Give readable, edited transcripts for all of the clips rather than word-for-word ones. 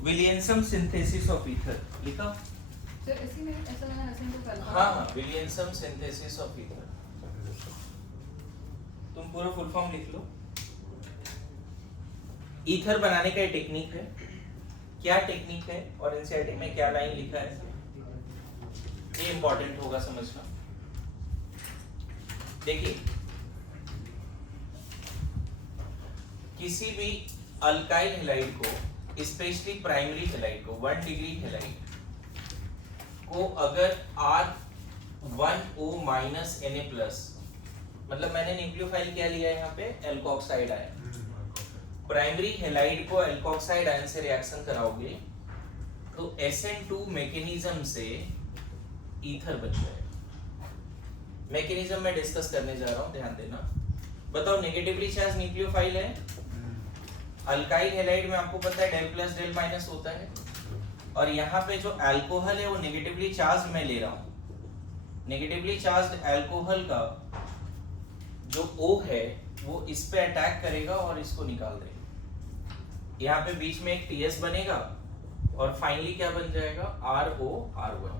Williamson synthesis of ether लिखा। Sir इसी में ऐसा मैंने SN2 का लिखा। हाँ, विलियमसन सिंथेसिस ऑफ ईथर। तुम पूरा फुल फॉर्म लिख लो। ईथर बनाने का टेक्निक है, क्या टेक्निक है और एनसीईआरटी में क्या लाइन लिखा है, ये इंपॉर्टेंट होगा समझना। देखिए, किसी भी अल्काइल हैलाइड को, स्पेशली प्राइमरी हैलाइड को, 1 डिग्री हैलाइड को अगर R1O Na+, मतलब मैंने न्यूक्लियोफाइल क्या लिया है यहाँ पे, एल्कोक्साइड आयन, प्राइमरी हैलाइड को एल्कोक्साइड आयन से रिएक्शन कराओगे तो SN2 मैकेनिज्म से ईथर बन जाएगा। मैकेनिज्म में डिस्कस करने जा रहा हूं, ध्यान देना। बताओ, नेगेटिवली चार्ज न्यूक्लियोफाइल है, अल्काइल हैलाइड में आपको पता है डेल प्लस डेल माइनस होता है, और यहाँ पे जो अल्कोहल है वो नेगेटिवली चार्ज मैं ले रहा हूँ। नेगेटिवली चार्ज अल्कोहल का जो O है वो इस पे अटैक करेगा और इसको निकाल देगा। यहाँ पे बीच में एक TS बनेगा और फाइनली क्या बन जाएगा, ROR1।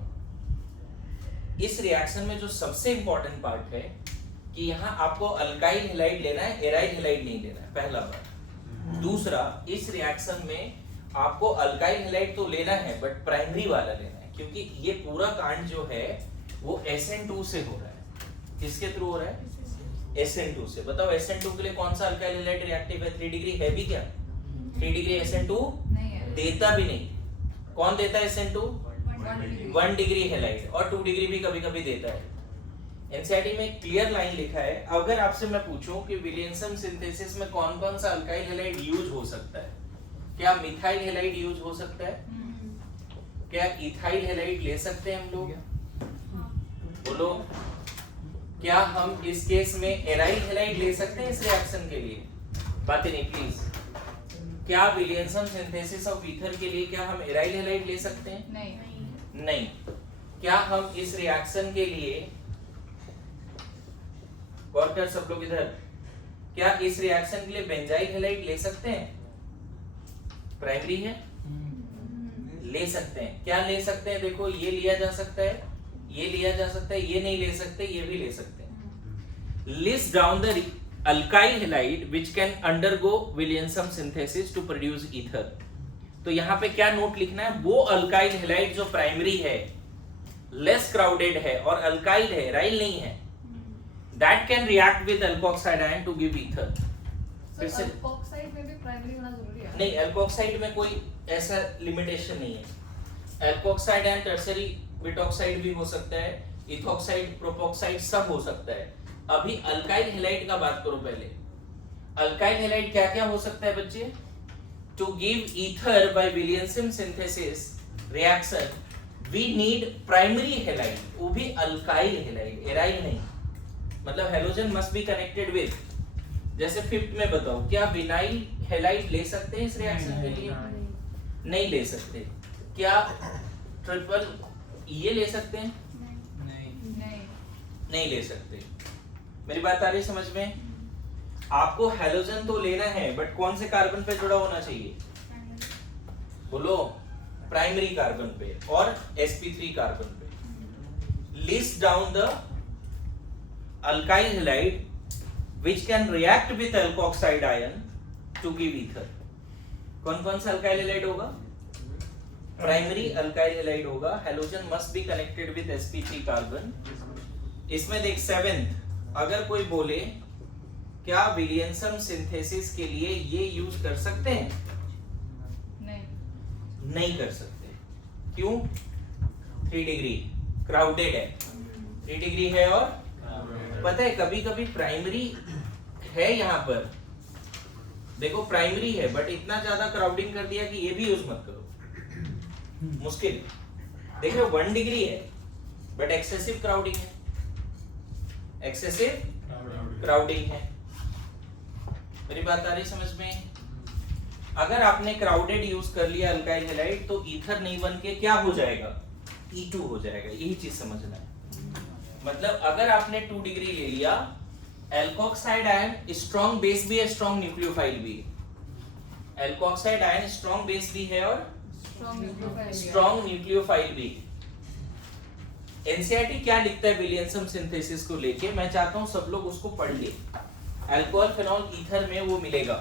इस रिएक्शन में जो सबसे इंपॉर्टेंट पार्ट है कि यहाँ आपको अल्काइल हैलाइड लेना है, एराइल हैलाइड नहीं लेना है, पहला बात। दूसरा, इस रिएक्शन में आपको अल्काइल हैलाइड तो लेना है बट प्राइमरी वाला लेना है, क्योंकि ये पूरा कांड जो है वो SN2 से हो रहा है। किसके थ्रू हो रहा है, SN2 से। बताओ SN2 के लिए कौन सा अल्काइल हैलाइड रिएक्टिव है, 3 डिग्री है भी क्या, 3 डिग्री SN2 नहीं है, देता भी नहीं। कौन देता है SN2, 1 डिग्री हैलाइड, और 2 डिग्री भी कभी कभी देता है। एनसीईआरटी में क्लियर लाइन लिखा है, अगर आपसे मैं पूछूं कि विलियमसन सिंथेसिस में कौन कौन सा अल्काइल हैलाइड यूज हो सकता है, क्या मिथाइल हैलाइड यूज हो सकता है, क्या इथाइल हैलाइड ले सकते हैं हम लोग, बोलो, क्या हम इस केस में एराइल हैलाइड ले सकते हैं इस रिएक्शन के लिए, बातें नहीं प्लीज। क्या विलियमसन सिंथेसिस ऑफ ईथर के लिए क्या हम एराइल हैलाइड ले सकते हैं, नहीं। क्या हम इस रिएक्शन के लिए, गौर कर सब लोग इधर, क्या इस रिएक्शन के लिए बेंजाइल हैलाइड ले सकते हैं, प्राइमरी है, ले सकते हैं। क्या ले सकते हैं, देखो ये लिया जा सकता है, ये लिया जा सकता है, ये नहीं ले सकते, ये भी ले सकते हैं। List down the alkyl halide which can undergo Williamson synthesis to produce ether. तो यहाँ पे क्या नोट लिखना है, वो अल्काइल हैलाइड जो प्राइमरी है, लेस क्राउडेड है और अल्काइल है, एराइल नहीं है, that can react with alkoxide ion to give ether। फिर से अल्कोक्साइड में भी प्राइमरी होना जरूरी है? नहीं, अल्कोक्साइड में कोई ऐसा लिमिटेशन नहीं है। अल्कोक्साइड एंड टर्सरी बिटॉक्साइड भी हो सकता है, इथॉक्साइड, प्रोपॉक्साइड सब हो सकता है। अभी अल्काइल हैलाइड का बात करो पहले। अल्काइल हैलाइड क्या क्या हो सकता है बच्चे, to give ether by Williamson synthesis reaction we need primary halide, वो भी अल्काइल हैलाइड, एराइल नहीं। मतलब halogen must be connected with, जैसे फिफ्थ में बताओ, क्या विनाइल हैलाइड ले सकते हैं इस रिएक्शन के लिए, नहीं ले सकते। क्या ट्रिपल ये ले सकते हैं, नहीं ले सकते। मेरी बात आ रही समझ में? आपको हेलोजन तो लेना है बट कौन से कार्बन पे जुड़ा होना चाहिए, बोलो, प्राइमरी कार्बन पे और sp3 कार्बन पे। List down the alkyl halide which can react with alkoxide ion to give ether। कौन कौन सा alkyl halide होगा, प्राइमरी alkyl halide होगा, halogen must be connected with sp3 carbon. इसमें देख 7th, अगर कोई बोले क्या विलियमसन सिंथेसिस के लिए ये यूज कर सकते हैं, नहीं कर सकते। क्यों, 3 डिग्री क्राउडेड है, 3 डिग्री है, और पता है कभी कभी प्राइमरी है, यहाँ पर देखो प्राइमरी है बट इतना ज्यादा क्राउडिंग कर दिया कि ये भी यूज मत करो, मुश्किल। देख रहे हो 1 डिग्री है बट एक्सेसिव क्राउडिंग है, एक्सेसिव क्राउडिंग है। मेरी बात आ रही समझ में? अगर आपने क्राउडेड यूज कर लिया अल्काइल हैलाइड तो ईथर नहीं बन के क्या हो जाएगा, E2 हो जाएगा। यही चीज समझना है। मतलब अगर आपने 2 डिग्री ले लिया, एल्कोक्साइड आयन स्ट्रॉन्ग बेस भी है, स्ट्रॉन्ग न्यूक्लियोफाइल भी है। एल्कोक्साइड आयन स्ट्रॉन्ग बेस भी है और स्ट्रॉन्ग न्यूक्लियोफाइल भी। एनसीईआरटी क्या लिखता है विलियमसन सिंथेसिस को लेके, मैं चाहता हूं सब लोग उसको पढ़ ले। अल्कोहल फेनॉल ईथर में वो मिलेगा,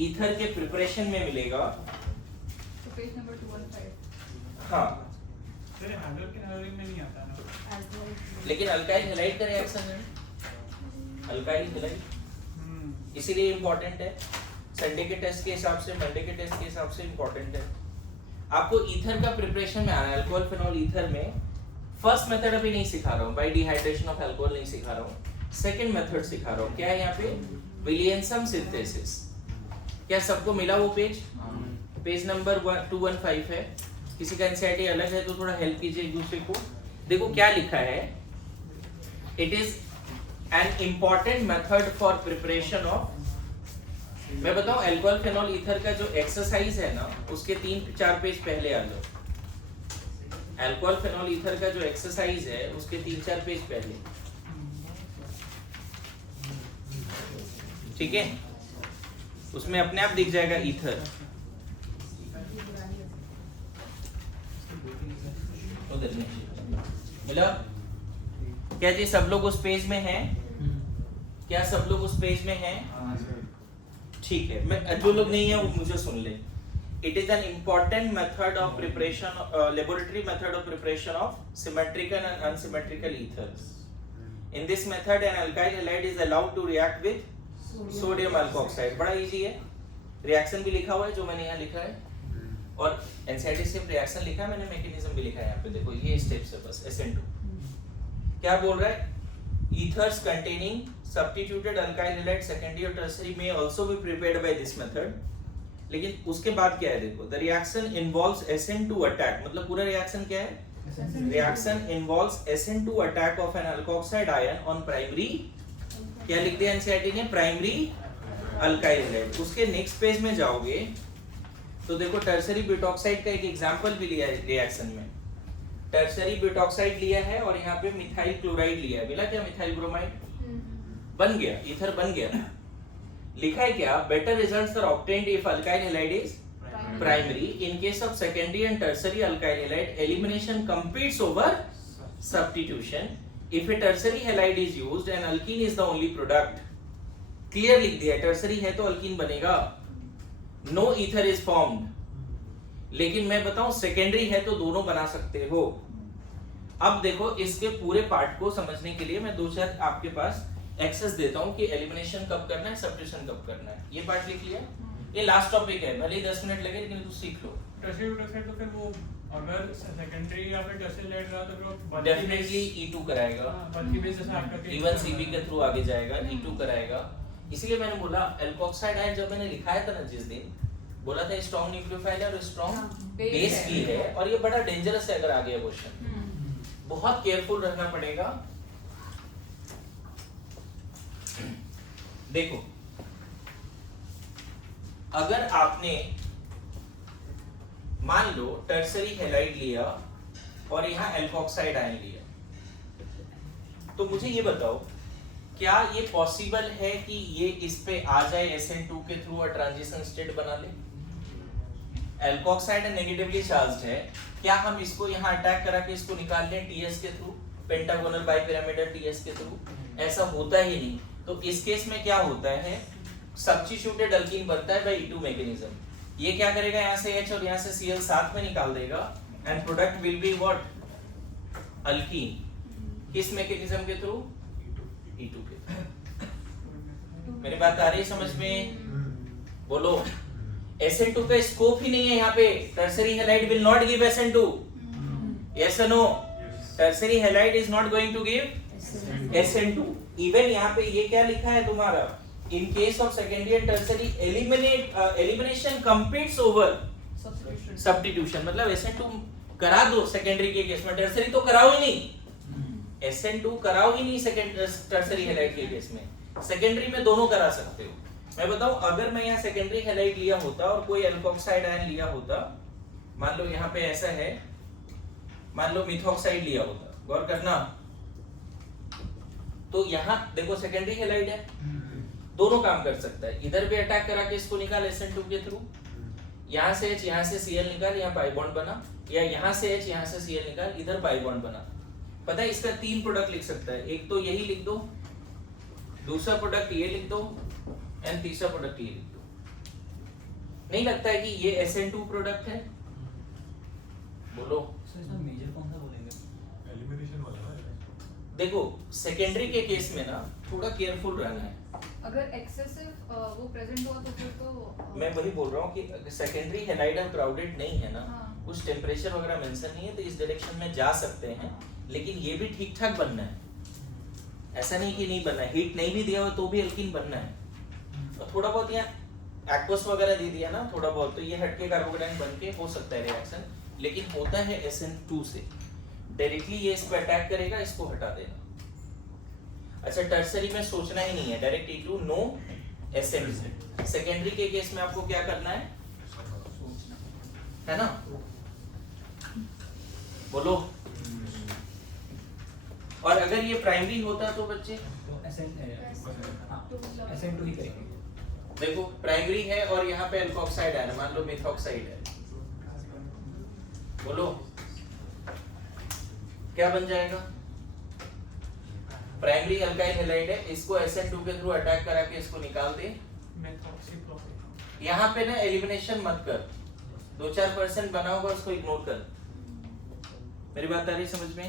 ईथर के प्रिपरेशन में मिलेगा। तो पेज नंबर 215। हाँ तेरे हैंडल के हैंडलिंग में नहीं आता ना, लेकिन अल्काइल हैलाइड का रिएक्शन है, अल्काइल हैलाइड, इसीलिए इंपॉर्टेंट है। संडे के टेस्ट के हिसाब से, मंडे के टेस्ट के हिसाब से इंपॉर्टेंट है। आपको ईथर का प्रिपरेशन में आना है, अल्कोहल फेनॉल ईथर में। फर्स्ट मेथड अभी नहीं सिखा रहा हूँ, बाय डिहाइड्रेशन ऑफ अल्कोहल नहीं सिखा रहा हूँ, सेकंड मेथड सिखा रहा हूँ। क्या है यहाँ पे? Williamson synthesis. क्या सबको मिला वो पेज? पेज नंबर 215 है। किसी का एनसीईआरटी अलग है तो थोड़ा हेल्प कीजिए एक दूसरे को। देखो क्या लिखा है, it is an important method for preparation of, मैं बताऊं अल्कोहल फेनॉल ईथर का जो एक्सरसाइज है ना, उसके 3-4 पेज पहले आ जाओ। अल्कोहल फेनॉल ईथर का जो एक्सरसाइज है उसके 3-4 पेज पहले, ठीक है? उसमें अपने आप दिख जाएगा ईथर। उधर मिला क्या जी? सब लोग उस पेज में हैं? क्या सब लोग उस पेज में हैं? ठीक है, मैं जो लोग नहीं है वो मुझे सुन ले। It is an important method of preparation, laboratory method of preparation of symmetrical and unsymmetrical ethers. In this method, an alkyl halide is allowed to react with sodium alkoxide. बड़ा इजी है, रिएक्शन भी लिखा हुआ है जो मैंने यहाँ लिखा है, और एनसीईआरटी से रिएक्शन लिखा है मैंने, मैकेनिज्म भी लिखा है यहाँ पे। देखो ये स्टेप्स है बस, SN2 क्या बोल रहा है? Ethers containing substituted alkyl halide secondary or tertiary may also be prepared by this method. लेकिन उसके बाद क्या है? देखो, the reaction involves SN2 attack, मतलब पूरा रिएक्शन क्या है? Reaction involves SN2 attack of an alkoxide ion on primary, क्या लिख दिया एनसीईआरटी ने? Primary alkyl halide. उसके नेक्स्ट पेज में जाओगे तो देखो टर्सरी ब्यूटॉक्साइड का एक एग्जांपल भी लिया है रिएक्शन में। टर्सरी ब्यूटॉक्साइड लिया है और यहाँ पे मिथाइल क्लोराइड लिया है, मिला क्या? मिथाइल ब्रोमाइड बन गया, ईथर बन गया। लिखा है क्या? Better results are obtained if alkyl halide is primary. In case of secondary and tertiary alkyl halide, elimination competes over substitution. If a tertiary halide is used and alkene is the only product, clear लिख दिया, tertiary है तो alkyne बनेगा, no ether is formed. लेकिन मैं बताऊं secondary है तो दोनों बना सकते हो। अब देखो इसके पूरे पार्ट को समझने के लिए मैं 2-4 आपके पास एक्सेस देता हूं कि एलिमिनेशन कब करना है, सब्स्टिट्यूशन कब करना है। ये पार्ट लिख लिया, ये लास्ट टॉपिक है, भले ही 10 मिनट लगे लेकिन तू सीख लो। टर्शियरी ब्यूटॉक्साइड तो फिर वो अगर सेकेंडरी या फिर टर्शियरी लेट रहा तो फिर वो डेफिनेटली E2 कराएगा, बल्कि बेस जैसा आपका इवन सीबी के थ्रू आगे जाएगा, E2 कराएगा। इसीलिए मैंने बोला अल्कोक्साइड आयन जब मैंने लिखाया था ना जिस दिन, बोला था स्ट्रॉन्ग न्यूक्लियोफाइल और स्ट्रॉन्ग बेस भी है, और ये बड़ा डेंजरस है अगर आ गया क्वेश्चन, बहुत केयरफुल रहना पड़ेगा। देखो अगर आपने मान लो टर्सरी हैलाइड लिया और यहाँ एल्कोक्साइड आयन लिया, तो मुझे ये बताओ क्या ये पॉसिबल है कि ये इस पे आ जाए SN2 के थ्रू और ट्रांजिशन स्टेट बना ले? एल्कोक्साइड नेगेटिवली चार्ज्ड है, क्या हम इसको यहाँ अटैक करा के इसको निकाल लें TS के थ्रू, पेंटागोनल बाइपिरामिडल TS के थ्रू? ऐसा होता ही नहीं। तो इस केस में क्या होता है? सब्स्टिट्यूटेड अल्कीन बनता है बाय E2 मैकेनिज्म। ये क्या करेगा? यहाँ से H और यहाँ से Cl साथ में निकाल देगा and product will be what? Alkyne. किस मैकेनिज्म के थ्रू? E2 के थ्रू। मेरी बात आ रही है समझ में? बोलो। SN2 का स्कोप ही नहीं है यहाँ पे। Tertiary halide will not give SN2, yes or no? Tertiary halide is not going to give SN2। Even यहाँ पे ये क्या लिखा है तुम्हारा? In case of secondary and tertiary, elimination competes over substitution। मतलब SN2 करा दो सेकेंडरी के केस में, टर्सरी तो कराओ ही नहीं। SN2 कराओ ही नहीं टर्सरी हैलाइड के केस में, सेकेंडरी में दोनों करा सकते हो। मैं बताऊं अगर मैं यहाँ सेकेंडरी हैलाइड लिया होता और कोई एल्कोक्साइड आयन लिया होता, मान लो यहाँ पे ऐसा है, मान लो मिथॉक्साइड लिया होता, गौर करना, तो यहाँ देखो सेकेंडरी हैलाइड है, दोनों काम कर सकता है, इधर भी अटैक करा के इसको निकाल SN2 के थ्रू, यहाँ से H यहाँ से Cl निकाल, यहाँ पाई बॉन्ड बना, या यहाँ से H यहाँ से Cl निकाल, इधर पाई बॉन्ड बना। पता है इसका 3 प्रोडक्ट लिख सकता है, एक तो यही लिख दो, दूसरा प्रोडक्ट ये लिख दो, एंड तीसरा प्रोडक्ट ये लिख दो। नहीं लगता है कि ये SN2 प्रोडक्ट है? बोलो। मेजर कौन सा बोलेंगे? एलिमिनेशन वाला ना। देखो सेकेंडरी के केस में ना थोड़ा केयरफुल रहना है। अगर एक्सेसिव वो प्रेजेंट हुआ तो फिर तो मैं वही बोल रहा हूँ कि सेकेंडरी हेलाइड और क्राउडेड नहीं है ना, हाँ। कुछ टेम्परेचर वगैरह मेंशन नहीं है, तो इस डायरेक्शन में जा सकते हैं, लेकिन ये भी ठीक ठाक बनना है, ऐसा नहीं कि नहीं बनना है। हीट नहीं भी दिया हो तो भी अल्कीन बनना है। और थोड़ा बहुत यहाँ एक्वस वगैरह दे दिया ना थोड़ा बहुत, तो ये हटके कार्बोकेटाइन बन के हो सकता है रिएक्शन, लेकिन होता है SN2 से। डायरेक्टली ये इसको अटैक करेगा, इसको हटा देगा। अच्छा टर्सरी में सोचना ही नहीं है, direct E2 no SN2। Secondary के केस में आपको क्या करना है, है ना? बोलो। और अगर ये प्राइमरी होता तो बच्चे तो SN2 ही करेंगे। देखो प्राइमरी है और यहाँ पे अल्कोक्साइड है, मान लो मिथॉक्साइड है, बोलो क्या बन जाएगा? प्राइमरी अल्काइल हैलाइड है, इसको SN2 के थ्रू अटैक करा के इसको निकाल दे। मेथॉक्सीप्रोपेन। यहाँ पे ना एलिमिनेशन मत कर, 2-4% बना होगा उसको इग्नोर कर। मेरी बात आ रही समझ में?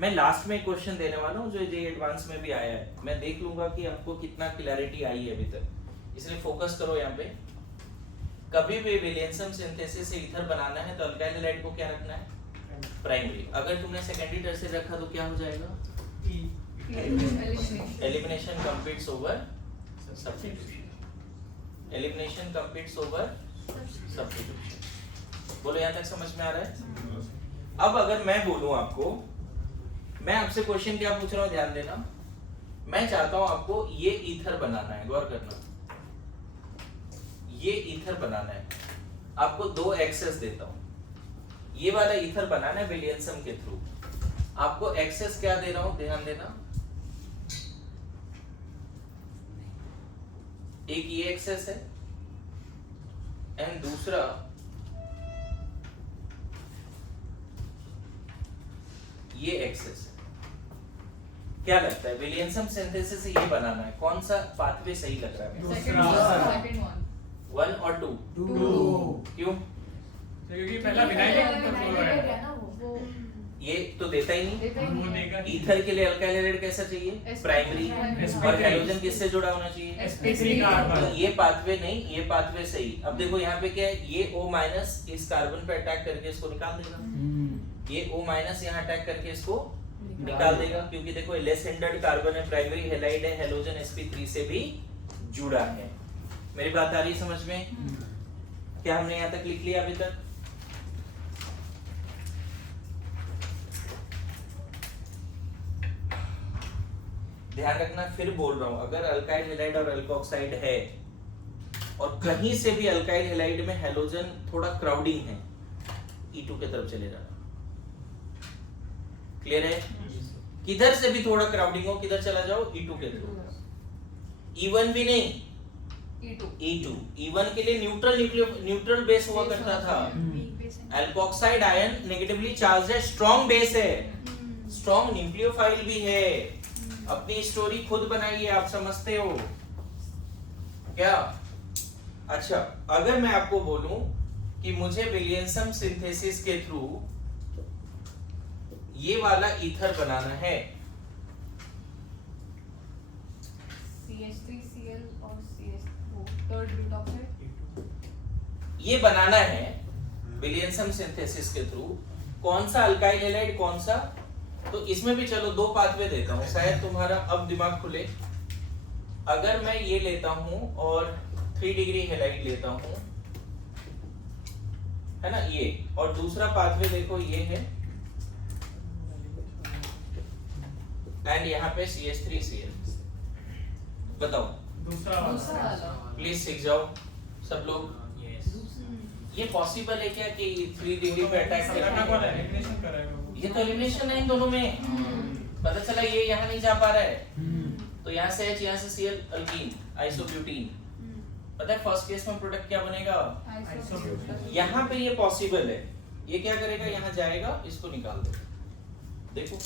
मैं लास्ट में क्वेश्चन देने वाला हूँ जो जे एडवांस में भी आया है, मैं देख लूंगा कि आपको कितना क्लैरिटी आई है अभी तक, इसलिए फोकस करो यहाँ पे। कभी भी विलियमसन सिंथेसिस से ईथर बनाना है तो अल्काइल हैलाइड को क्या रखना है? प्राइमरी। अगर तुमने सेकेंडरी टर्सरी रखा तो क्या हो जाएगा? Elimination completes over substitution. Elimination completes over substitution. बोलो यहाँ तक समझ में आ रहा है? अब अगर मैं बोलूं आपको, मैं आपसे क्वेश्चन क्या पूछ रहा हूं ध्यान देना, मैं चाहता हूं आपको ये ईथर बनाना है, गौर करना, ये ईथर बनाना है, आपको 2 एक्सेस देता हूं, ये वाला ईथर बनाना है विलियमसन के थ्रू। आपको एक्सेस क्या दे रहा हूं ध्यान देना, एक ये एक्सेस है एंड दूसरा ये एक्सेस है। क्या लगता है विलियमसन सिंथेसिस से ये बनाना है, कौन सा पाथवे सही लग रहा है? सेकंड वन 1 और 2? 2 क्यों? क्योंकि पहला विनाइल कंट्रोल है ना वो ये तो देता ही नहीं। देता ही वो नहीं। देगा ही। ईथर के लिए अल्काइल हैलाइड कैसा चाहिए? प्राइमरी। sp3 और हैलोजन किससे जुड़ा होना चाहिए? sp3 carbon. तो ये पाथवे नहीं, ये पाथवे सही। अब देखो यहाँ पे क्या है, ये O- इस कार्बन पे अटैक करके इसको निकाल देगा, ये O- यहाँ अटैक करके इसको निकाल देगा, क्योंकि देखो लेस एंडेड कार्बन है, प्राइमरी हैलाइड है, हैलोजन sp3 से भी जुड़ा है। मेरी बात आ रही है समझ में? क्या हमने यहाँ तक लिख लिया अभी तक? ध्यान रखना, फिर बोल रहा हूं, अगर अल्काइल हैलाइड और अल्कोक्साइड है और कहीं से भी अल्काइल हैलाइड में हैलोजन थोड़ा क्राउडिंग है, E2 की तरफ चले जाना। क्लियर है? किधर से भी थोड़ा क्राउडिंग हो, किधर चला जाओ? E2 के थ्रू। E1 भी नहीं, E2। E1 के लिए न्यूट्रल बेस हुआ करता था। अल्कोक्साइड आयन नेगेटिवली चार्ज है, स्ट्रॉन्ग बेस है, स्ट्रॉन्ग न्यूक्लियोफाइल भी है। अपनी स्टोरी खुद बनाइए, आप समझते हो क्या? अच्छा अगर मैं आपको बोलूं कि मुझे विलियमसन सिंथेसिस के थ्रू ये वाला ईथर बनाना है, CH3Cl और CH2 थर्ड ब्यूट ऑक्साइड ये बनाना है विलियमसन सिंथेसिस के थ्रू, कौन सा अल्काइल हैलाइड कौन सा? तो इसमें भी चलो 2 पाथवे देता हूं, शायद तुम्हारा अब दिमाग खुले। अगर मैं ये लेता हूं और 3 डिग्री हैलाइड लेता हूं, है ना ये, और दूसरा पाथवे देखो ये है, एंड यहाँ पे CH3Cl, बताओ दूसरा वाला। प्लीज सीख जाओ सब लोग। ये पॉसिबल है क्या कि 3 डिग्री पे अटैक खतरनाक वाला करें? एलिमिनेशन करेगा वो। ये तो एलिमिनेशन है इन दोनों में, पता चला ये यहाँ नहीं जा पा रहा है, तो यहाँ से H यहाँ से Cl अल्कीन आइसोब्यूटीन, पता है फर्स्ट केस में प्रोडक्ट क्या बनेगा? आइसोप्रोडक्ट। यहाँ पे ये पॉसिबल है, ये क्या करेगा, यहाँ जाएगा, इसको निकाल दो। देखो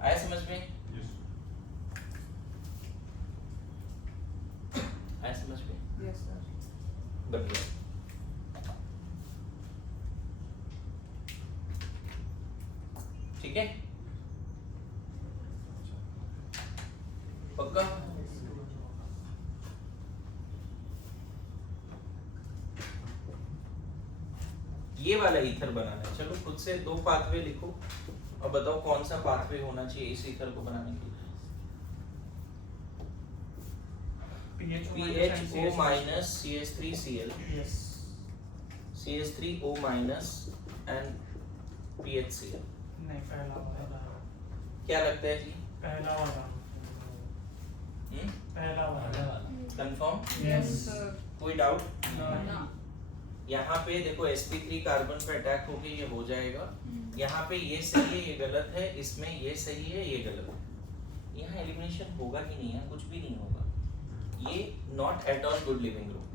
आया समझ में? Yes. आया समझ में? Yes sir. बढ़िया। ठीक है, पक्का? ये वाला ईथर बनाना है। चलो खुद से 2 पाथवे लिखो और बताओ कौन सा पाथवे होना चाहिए इस ईथर को बनाने के लिए। PHO minus CH3Cl, Yes. CH3O minus and PHCl। नहीं, पहला वाला। क्या लगता है जी? पहला वाला। पहला वाला। कंफर्म? Yes sir. कोई डाउट? ना। यहाँ पे देखो sp3 कार्बन पे अटैक होके ये हो जाएगा। यहाँ पे ये सही है, ये गलत है, इसमें ये सही है, ये गलत है। यहाँ एलिमिनेशन होगा ही नहीं है, कुछ भी नहीं होगा। ये not at all good leaving group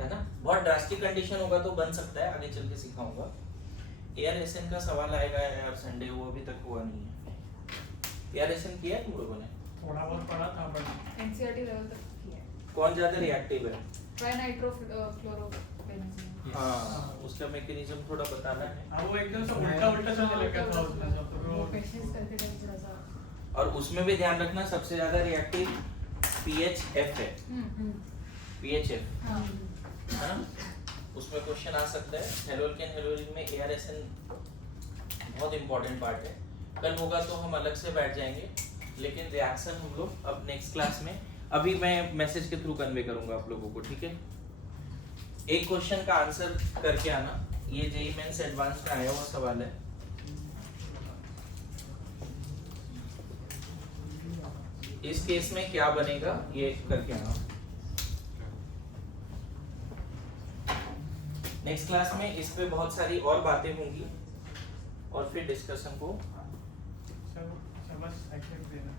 है ना। बहुत ड्रास्टिक कंडीशन होगा तो बन सकता है, आगे चल के सिखाऊंगा। एआरएसएन का सवाल आएगा यार, संडे वो अभी तक हुआ नहीं है। एआरएसएन किया तुम लोगों ने? थोड़ा बहुत पढ़ा था बट एनसीईआरटी लेवल तक किया है। कौन ज्यादा रिएक्टिव है? ट्राइनाइट्रोफ्लोरोबेंजीन। हाँ, उसका मैकेनिज्म थोड़ा बताना है। हाँ, वो एकदम से उल्टा उल्टा चलने लगा था उसमें सब तो वो पेशेंस करते टाइम थोड़ा सा। और उसमें भी ध्यान रखना सबसे ज्यादा रिएक्टिव PHF है, PHF हाँ। है ना। उसमें क्वेश्चन आ सकता है। हेलोल्केन हेलोलिन में ARSN बहुत इंपॉर्टेंट पार्ट है। कल होगा तो हम अलग से बैठ जाएंगे, लेकिन रिएक्शन हम लोग अब नेक्स्ट क्लास में, अभी मैं मैसेज के थ्रू कन्वे करूंगा आप लोगों को, ठीक है। एक क्वेश्चन का आंसर करके आना, ये जेईई मेंस एडवांस में आया हुआ सवाल है। इस केस में क्या बनेगा ये करके आना। नेक्स्ट क्लास में इस पे बहुत सारी और बातें होंगी और फिर डिस्कशन को सब बस एक्सेप्ट देना।